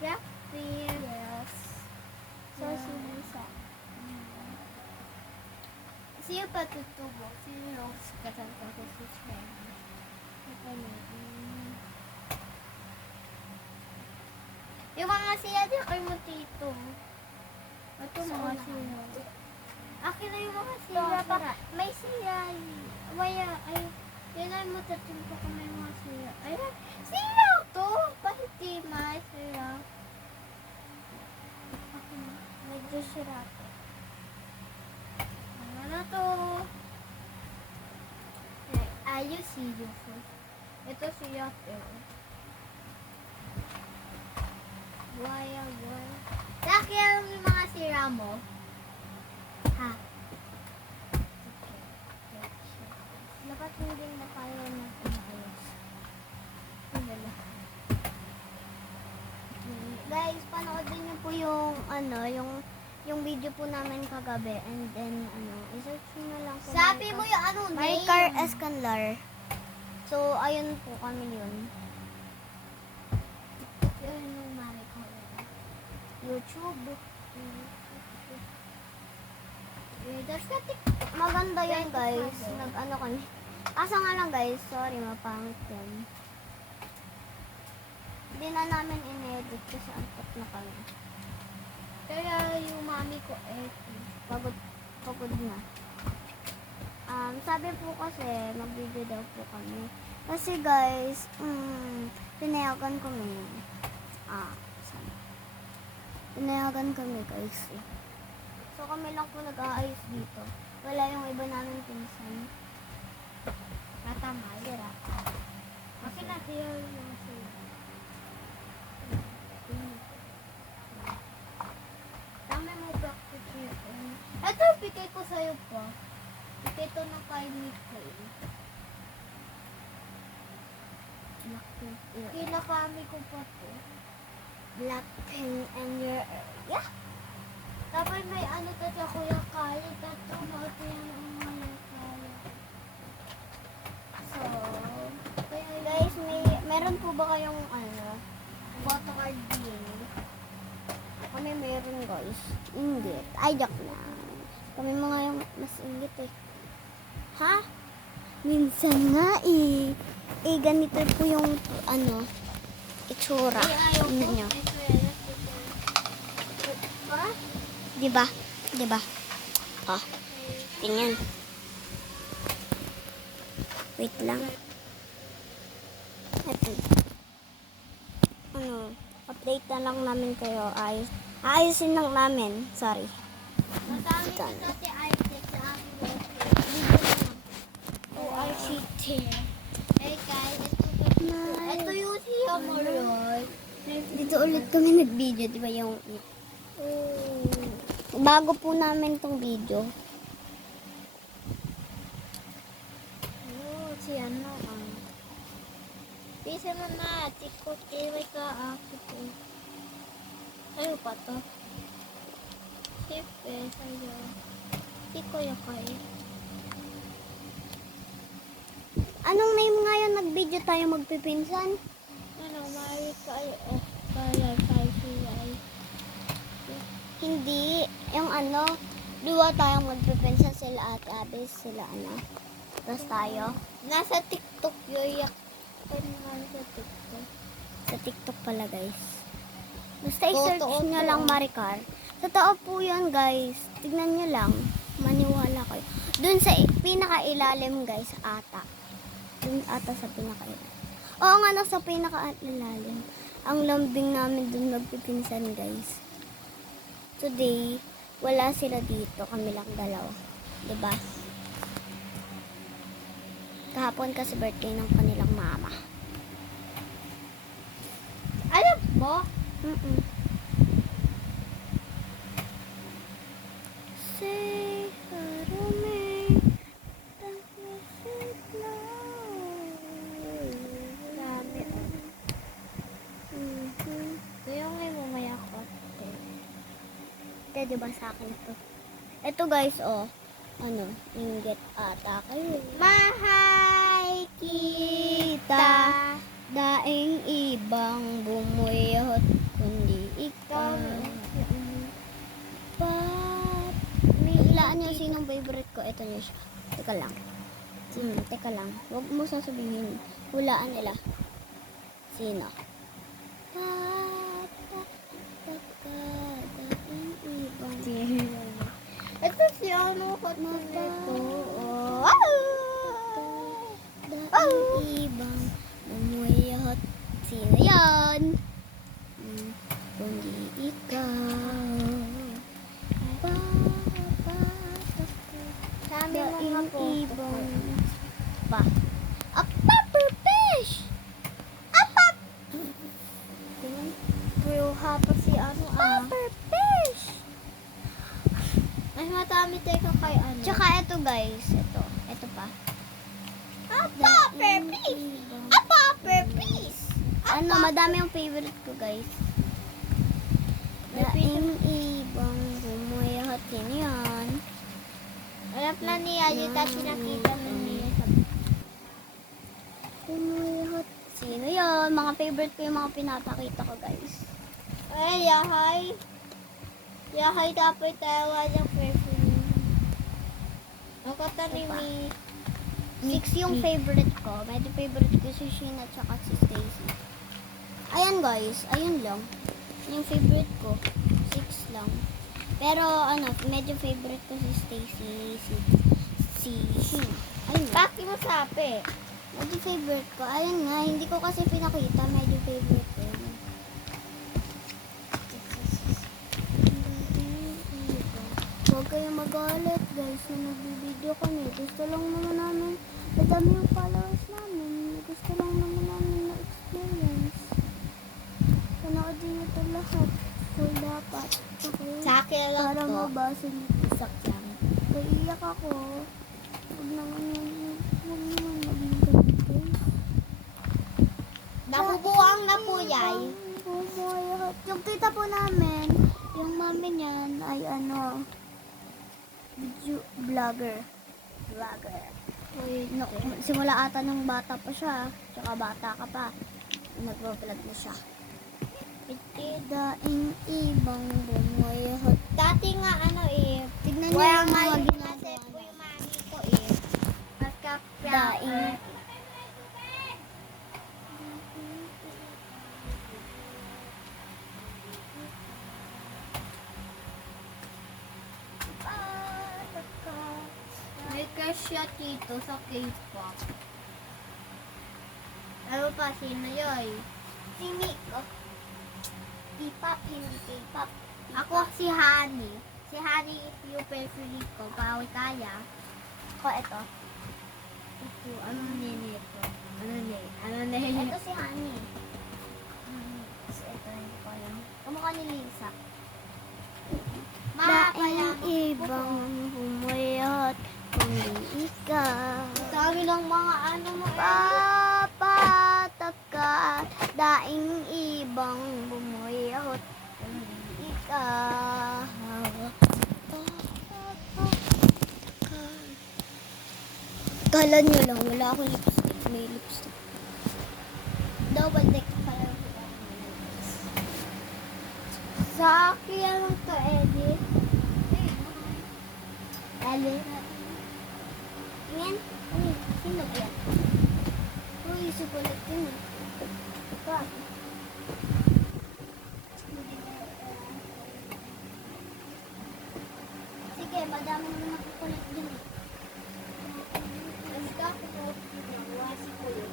Blackpink. Yes. So, Yeah. si Lisa. Sino pa tutubo? Sino yung katanta ko si China? Yung mga siya di kay mo tito. Ito mga siya. Akin na yung mga siya pa. May siya. Waya. Ay. Kailan mo tatumpo ko may mga siya. Ay. Siya to. Pasitima. Siya. Ako na. Medyo sirate. Ano na to? Ayos siya first. Ito siya pero. Waya. Laki ang mga sira mo. Ha? Dapat hindi na tayo na umayos. Guys, panoodin niyo po yung yung video po namin kagabi and then i-search niyo na lang po. Sabi mo yung Maricar Escanlar. So, ayun po kami yun. Yun yung Maricar. YouTube. There's nothing. Maganda yun, guys. Nag-ano kami. Asa nga lang, guys. Sorry, mapangit yun. Hindi na namin in-edit kasi antot na kami. Kaya yung mami ko Pagod na. Sabi po kasi, mag-video daw po kami. Kasi guys, pinayagan kami. Sana. Pinayagan kami guys. So kami lang po nag-aayos dito. Wala yung iba namin pinsan. Katamay. Sira. Akin na siya yung siya. Dami mo practice niya. Ito, bigay ko sa'yo pa. Bigay to ng kay Nicole. Kinakami ko pa to. Blackpink and your... Yeah. Tapos may to sa Kuya Kali. Tato mo ito yung mga Kali. So, kaya Guys, meron po ba kayong photo card din? Kami meron guys. Inggit. Ay, joke na. Kami mga yung mas inggit eh. Ha? Minsan nga eh. Ganito po yung itsura. Tingnan nyo. Diba? Diba? Oh. Tingnan. Wait lang. Ito. Update na lang namin kayo. Ayusin lang namin. Sorry. Madami Ito. ko dati Isaac sa aking RCT. Hey guys, ito yung siya mo rin. Dito ulit kami nag-video. Diba yung... Bago po namin tong video. Si ano bisa na na, tiko kiway ka akit eh. Sayo pa to. Sipe, sayo. Tiko ya kay. Anong name nga yun nag-video tayo magpipinsan? Ano, mari kay kaya kay siya. Hindi. Yung dua tayong magpipinsan sila at Abis, sila Tapos tayo. Nasa TikTok yoyak. Pwede naman sa TikTok. Sa TikTok pala guys. Basta i-search nyo lang Maricar. Totoo po yun guys. Tignan nyo lang. Maniwala kayo. Dun sa pinakailalim guys ata. Dun ata sa pinakailalim. Oo nga nasa pinakailalim. Ang lambing namin dun magpipinsan guys. Today, wala sila dito. Kami lang dalawa. Diba? Kahapon kasi birthday ng kanilang mama. Alam mo? Say hello me. Dami. Kaya ngayon mamaya ko. Ito, diba sa akin ito? Ito guys, inggit ata kayo. Mahay Kita, daing ibang bumuyot, kundi Hulaan niyo sinong favorite ko. Ito niyo siya. Teka lang. Teka lang. Huwag mo sasabihin. Hulaan nila. Sino? Ito si ano ko na ito. Ibang umuyot. Sino yan? Kundi ikaw. Sabi mo nga po. Pa. A pepper fish! A pop! Pero hapa si ano Pepper fish! Mas matami tayo kay ano. Tsaka ito guys. Ito pa. A popper please! A popper please! Ano, madami yung favorite ko guys. Daing ibang bumuyot din yan. Alam na niya, yung dati nakita na niya sa... Bumuyot. Sino yun? Mga favorite ko yung mga pinapakita ko guys. Ay, yahay. Yahay dapat tayo yung perfume. Ang kata ni Diba? Mi. 6 yung favorite ko. Medyo favorite ko si Sheena at saka si Stacy. Ayan guys, ayun lang. Yung favorite ko, 6 lang. Pero ano, medyo favorite ko si Stacy, si Sheena. Ayun nga. Bakit mo sabi? Medyo favorite ko. Ayun nga, hindi ko kasi pinakita. Medyo favorite ko. Yun. Huwag kayong magalit guys na nagbibideo kami. Gusto lang naman namin, madami yung followers namin. Gusto lang naman namin na experience. Panoodin nyo ito lahat. So dapat. Okay? Sa akin lang Para to. mabasa nyo ito sa cam. Kaiiyak ako. Huwag naman yun. Huwag naman maging ganun guys. Nakubuang na po yay. Bumuyot. Yung tita po namin, yung mami niyan ay ano, video vlogger. Uy, no, simula ata nung bata pa siya, tsaka bata ka pa, nagbablog mo siya. Daing ibang bumuyot. Dati nga ano eh. Tignan niyo Wala yung nga mga yung ginagawa kasi po niya. yung mami ko eh. Daing. May crush siya tito sa K-pop. Ano pa, sino yoy? Si Miko. K-pop, hindi K-pop. Ako si Honey. Si Honey yung favorite ko. Bawal kaya. Ko, ito. Ito, ano nito? Ano nito? Ito si Honey. So, ito yung ko lang. Kamukha ni Lisa. Daing ibang bumuyot, kundi ikaw. Sabi ng mga ano mo eh. Papatak ka, daing ibang bumuyot, kundi ikaw. Kala nyo lang, wala akong lipstick. May lipstick. Double deck color. Sa akin lang to, Eddie. Ali. Yan. Uy, sino ba yan? Uy, sukulat yun. Ito. Sige, madami naman nakukulat din. Basta ko si Kuya.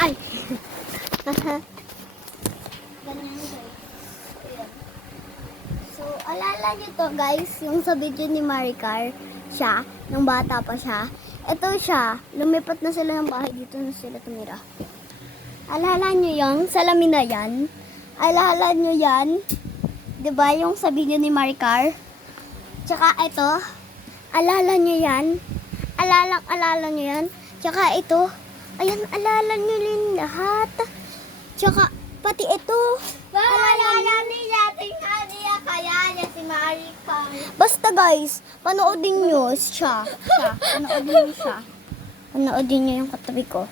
Ay! Ganyan guys. Ayan. So, alala nyo to guys, yung sa video ni Maricar, siya, nung bata pa siya. Ito siya, lumipat na sila ng bahay, dito na sila tumira. Alala nyo yung salamin na yan? Alala nyo yan? Diba yung sa video ni Maricar? Tsaka ito, alala nyo yan? Alala nyo yan? Tsaka ito, ayan, alala nyo rin lahat. Tsaka, pati ito. Alala niya, tingnan niya kaya niya si Marika. Basta guys, panoodin nyo siya. Panoodin nyo siya. Panoodin nyo yung katabi ko.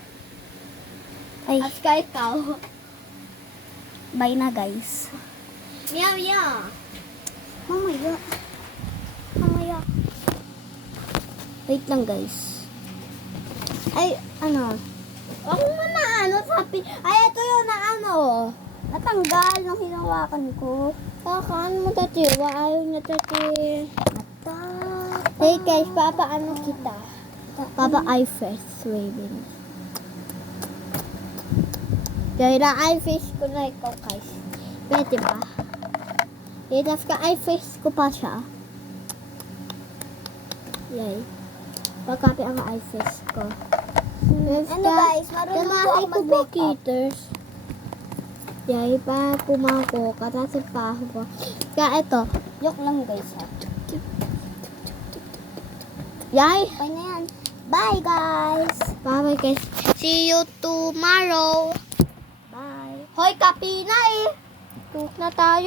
Ay, At ka ikaw. bye na guys. Meow meow. Mamaya. Mamaya. Wait lang guys. Ay, ano? Ako mo na ano, sabi. Ay, ito yung na ano. Natanggal nung hinawakan ko. Kakaan mo tati. Ayaw niya tati. Ata. Hey guys, papaano kita? Papa eye first, Raven. Dahil na eye face ko na ikaw guys. Pwede ba? Itas ka eye face ko pa siya. Yay. Pagkapi ang eye face ko. Ano guys, marunong po ako mag-makeup. Yay pa pumako. Katasip pa ako. Kaya ito. Joke lang guys ha. Yay. Okay na yan. Bye guys. Bye guys. See you tomorrow. Bye. Hoy, kapi na eh. Tuk na tayo.